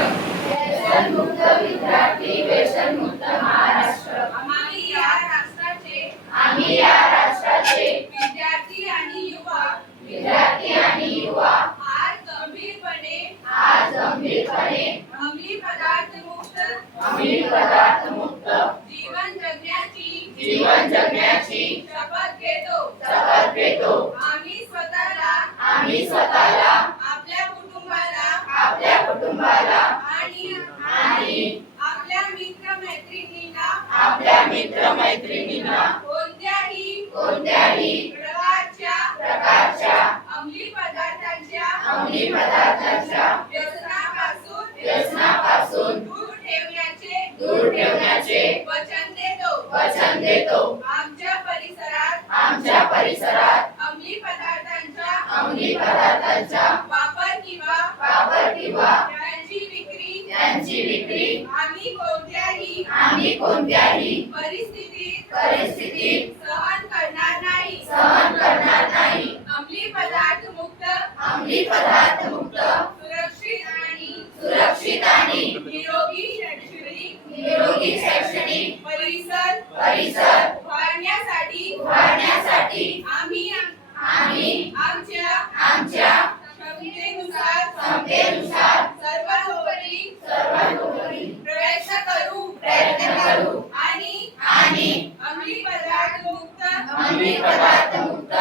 व्यसनमुक्त विद्यार्थी, व्यसनमुक्त महाराष्ट्र. आम्ही या राष्ट्राचे विद्यार्थी आणि युवा आज गंभीरपणे अंमली पदार्थ मुक्त जीवन जगण्याची शपथ घेतो. आम्ही स्वतःला आपल्या कुटुंबाला आणि आपल्या मित्र-मैत्रिणींना कोणत्याही प्रकारच्या अंमली पदार्थांच्या व्यसनापासून दूर ठेवण्याचे वचन देतो. आमच्या परिसरात अंमली पदार्थांचा वापर किंवा त्यांची विक्री आम्ही कोणत्याही परिस्थितीत सहन करणार नाही. अंमली पदार्थ मुक्त सुरक्षित आणि निरोगी शैक्षणिक परिसर उभारण्यासाठी आम्ही आमच्या क्षमतेनुसार सर्वतोपरी प्रयत्न करू आणि अंमली पदार्थ मुक्त